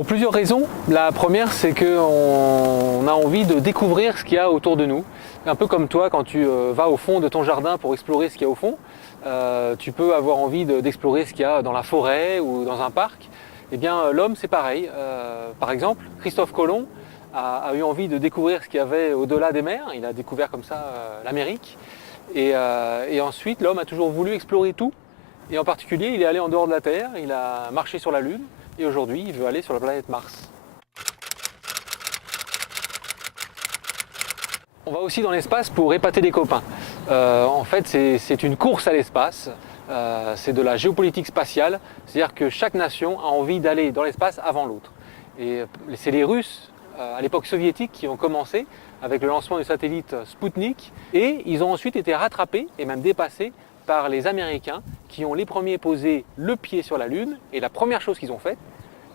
Pour plusieurs raisons. La première, c'est qu'on a envie de découvrir ce qu'il y a autour de nous. Un peu comme toi, quand tu vas au fond de ton jardin pour explorer ce qu'il y a au fond, tu peux avoir envie d'explorer ce qu'il y a dans la forêt ou dans un parc. Eh bien, l'homme, c'est pareil. Par exemple, Christophe Colomb a eu envie de découvrir ce qu'il y avait au-delà des mers. Il a découvert comme ça l'Amérique. Et ensuite, l'homme a toujours voulu explorer tout. Et en particulier, il est allé en dehors de la Terre, il a marché sur la Lune. Et aujourd'hui, il veut aller sur la planète Mars. On va aussi dans l'espace pour épater des copains. En fait, c'est une course à l'espace. C'est de la géopolitique spatiale. C'est-à-dire que chaque nation a envie d'aller dans l'espace avant l'autre. Et c'est les Russes, à l'époque soviétique, qui ont commencé avec le lancement du satellite Spoutnik. Et ils ont ensuite été rattrapés et même dépassés par les Américains qui ont les premiers posé le pied sur la Lune. Et la première chose qu'ils ont faite,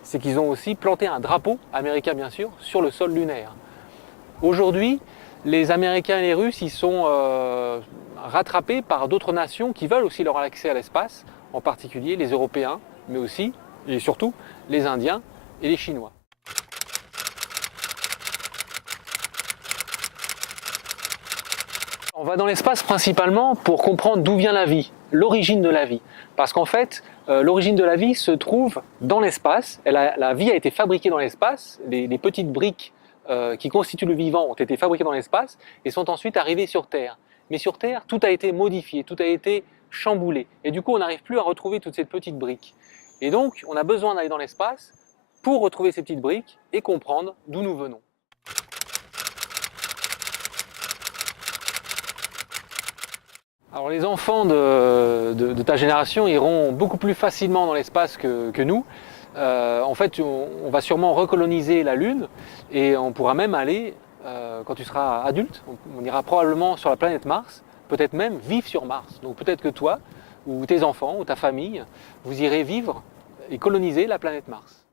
c'est qu'ils ont aussi planté un drapeau, américain bien sûr, sur le sol lunaire. Aujourd'hui, les Américains et les Russes, ils sont rattrapés par d'autres nations qui veulent aussi leur accès à l'espace, en particulier les Européens, mais aussi et surtout les Indiens et les Chinois. On va dans l'espace principalement pour comprendre d'où vient la vie, l'origine de la vie. Parce qu'en fait, l'origine de la vie se trouve dans l'espace. La vie a été fabriquée dans l'espace. Les petites briques qui constituent le vivant ont été fabriquées dans l'espace et sont ensuite arrivées sur Terre. Mais sur Terre, tout a été modifié, tout a été chamboulé. Et du coup, on n'arrive plus à retrouver toutes ces petites briques. Et donc, on a besoin d'aller dans l'espace pour retrouver ces petites briques et comprendre d'où nous venons. Alors les enfants de ta génération iront beaucoup plus facilement dans l'espace que nous. En fait, on va sûrement recoloniser la Lune et on pourra même aller, quand tu seras adulte, on ira probablement sur la planète Mars, peut-être même vivre sur Mars. Donc peut-être que toi, ou tes enfants, ou ta famille, vous irez vivre et coloniser la planète Mars.